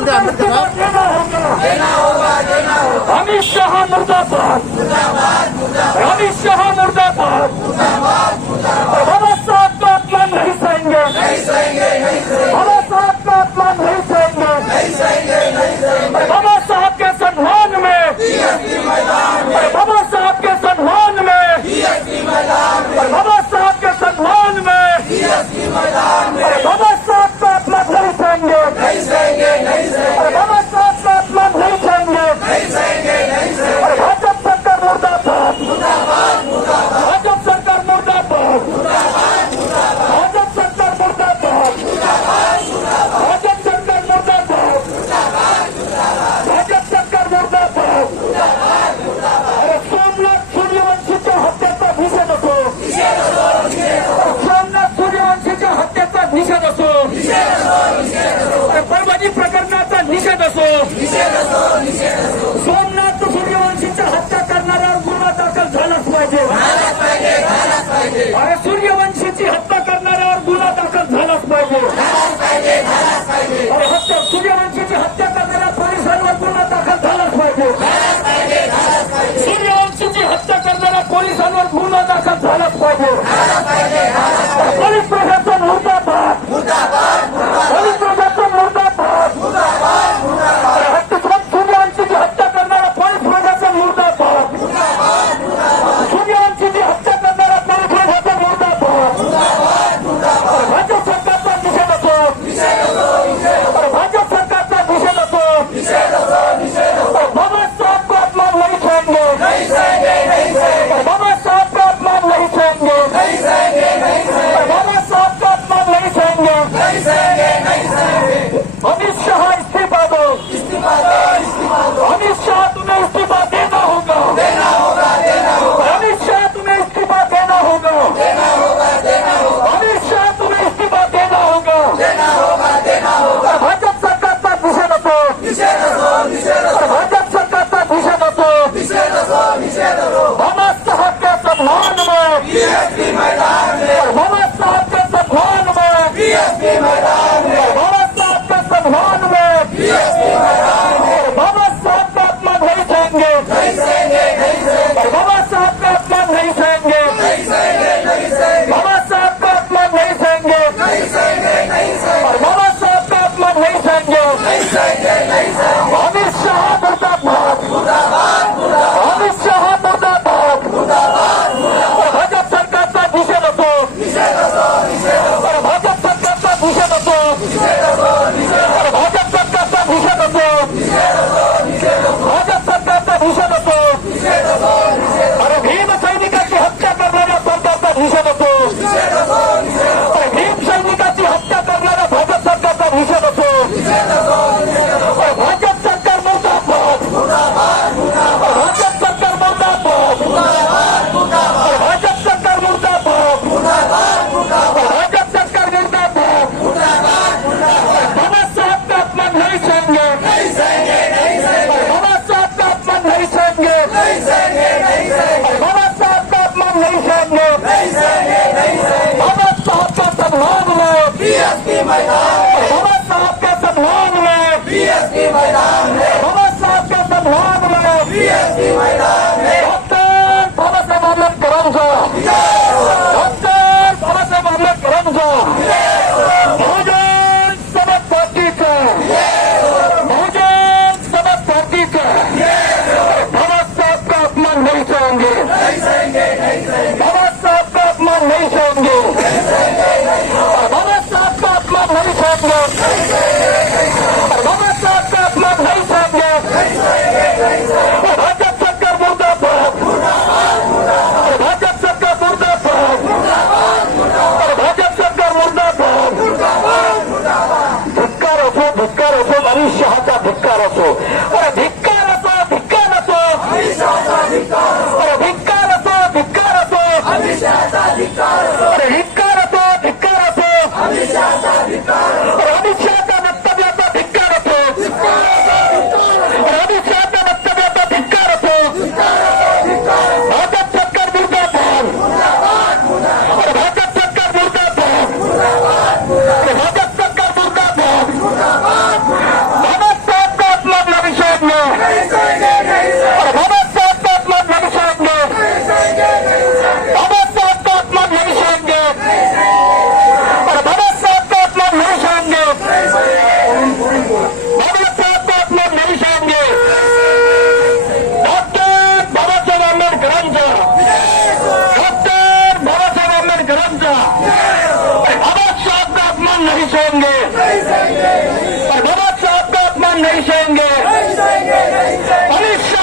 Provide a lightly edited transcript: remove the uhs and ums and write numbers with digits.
बोलते आंबेडकर साहब। अमित शाह मुर्दाबाद, अमित शाह मुर्दाबाद। बाबा साहब का अपमान नहीं सहेंगे, बाबा साहब का अपमान नहीं सहेंगे। बाबा साहब के सम्मान में, बाबा साहब के सम्मान में, बाबा साहब के सम्मान में, बाबा साहब का अपमान नहीं सहेंगे, बाबा साहब का अपमान नहीं सहेंगे। भाजप सरकार मुर्दाबाद, भाजप सरकार मुर्दाबाद, भाजप सरकार मुर्दाबाद, भाजप सरकार मुर्दाबाद, भाजप सरकार मुर्दाबाद। अरे सोमनाथ सूर्यवंशीच्या हत्येचा निषेध असो, सोमनाथ सूर्यवंशीच्या हत्येचा निषेध असो, परभणी प्रकरणाचा निषेध असो, सोमनाथ सूर्यवंशीच्या हत्या करणाऱ्यावर गुन्हा दाखल झालाच पाहिजे। अरे सूर्यवंशीची हत्या करणाऱ्यावर गुन्हा दाखल झालाच पाहिजे। अरे सूर्यवंशीची हत्या करणाऱ्या पोलिसांवर गुन्हा दाखल झालाच पाहिजे। सूर्यवंशीची हत्या करणाऱ्या पोलिसांवर गुन्हा दाखल झालाच पाहिजे। पोलीस प्रशासन मुर्दाबाद, पोलीस प्रशासन मुर्दाबाद। सूर्यवंशीची हत्या करणारा पोलीस प्रशासन मुर्दाबाद, सूर्यवंशीची हत्या करणारा पोलीस प्रशासन मुर्दाबाद। भाजप सरकारचा निषेध असो, भाजप सरकारचा निषेध असो। बाबा साहब का अपमान नहीं सहेंगे, बाबा साहब का अपमान नहीं सहेंगे, बाबा साहब का अपमान नहीं सहेंगे। अमित शाह इस्तीफा दो, अमित शाह तुम्हें इस्तीफा देना होगा, अमित शाह तुम्हें इस्तीफा देना होगा, अमित शाह तुम्हें इस्तीफा देना होगा। भाजप सरकारचा निषेध असो, भाजप सरकारचा निषेध असो। बाबा साहब के सम्मान में, बाबा साहब के सम्मान में, बाबा साहब के सम्मान में, बाबा साहब का अपमान नहीं सहेंगे, बाबा साहब का अपमान नहीं सहेंगे, बाबा साहब का अपमान नहीं सहेंगे, बाबा साहब का अपमान नहीं सहेंगे। अमित शाह मुर्दाबाद, अमित शाह मुर्दाबाद। भाजप सरकारचा निषेध असो, भाजप सरकारचा निषेध असो, भाजप सरकारचा निषेध असो, भाजप सरकारचा निषेध असो। अरे भीम सैनिकाची हत्या करणाऱ्या सरकारचा निषेध असो, भीम सैनिकाची हत्या करणाऱ्या भाजप सरकारचा निषेध असो। भाजप सरकार मुर्दाबाद, भाजप सरकार मुर्दाबाद, भाजप सरकार मुर्दाबाद, भाजप सरकार मुर्दाबाद। बाबा साहब का अपमान नहीं सहेंगे, बाबा साहब का अपमान नहीं सहेंगे, बाबा साहब का अपमान नहीं सहेंगे। बाबा साहब का सम्मान में, बाबा साहब के सम्मान में, बाबा साहब के सम्मान में डॉक्टर बाबासाहेब आंबेडकरांचा, डॉक्टर बाबासाहेब आंबेडकरांचा, बहुजन समाज पार्टीचा, बहुजन समाज पार्टीचा। बाबा साहब का अपमान नहीं सहेंगे, बाबा साहब का अपमान नहीं सहेंगे, बाबा साहब का अपमान नहीं सहेंगे, बाबा साहब का अपमान नहीं सहेंगे। भाजप सरकार मुर्दाबाद, भाजप सरकार मुर्दाबाद, भाजप सरकार मुर्दाबाद। धिक्कार असो, अमित शहाचा धिक्कार असो, अरे धिक्कार असो, धिक्कार असो, अरे धिक्कार असो, धिक्कार असो, अरे धिक्कार असो, धिक्कार असो, अमित शहाच्या वक्तव्याचा धिक्कार असो, अमित शहाच्या वक्तव्याचा धिक्कार असो। भाजप सरकार मुर्दाबाद, भाजप सरकार मुर्दाबाद, भाजप सरकार मुर्दाबाद। का, अमित शाह का अपमान नहीं सहेंगे, अमित शाह का अपमान नहीं सहेंगे, अमित शाह